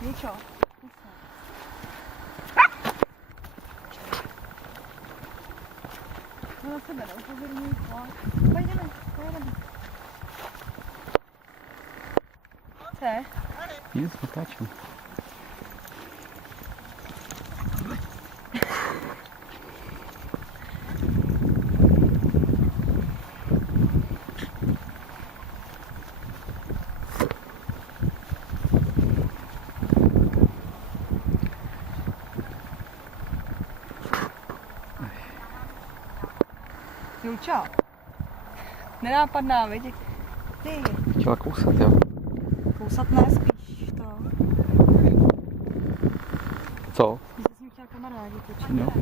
Ničo. No na sebe, neupozorňuj. Pojdeme. Co je? Nic, natáčím. Julča. Nenápadná, vidí. Ty. Chtěla kousat, jo? Kousat ne, spíš to. Co? Že jsi s ním chtěla kamarádit, určitě. No.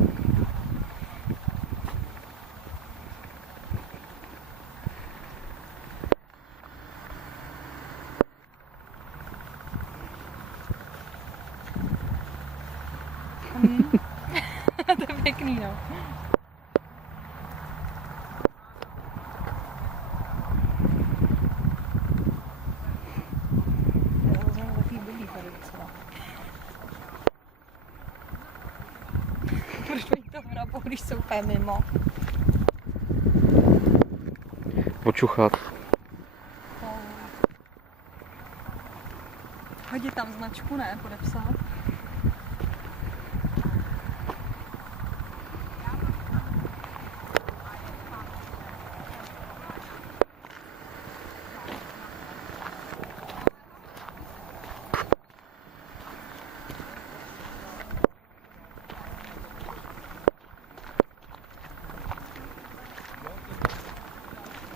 To je pěkný, no. Proč mi to hrabou, když jsou úplně mimo? Počuchat. Hodit tam značku, ne? Podepsat.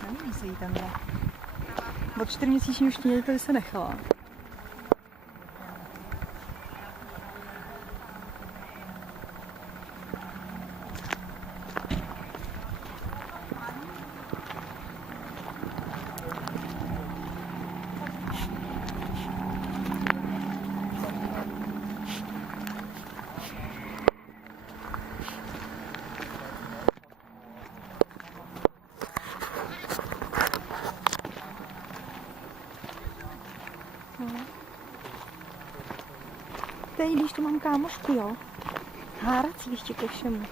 Nelíbí se jí tenhle. Od 4měsíční štěněte se nechala. Teď, když tu mám kámošku, jo. Hárací ještě ke všemu.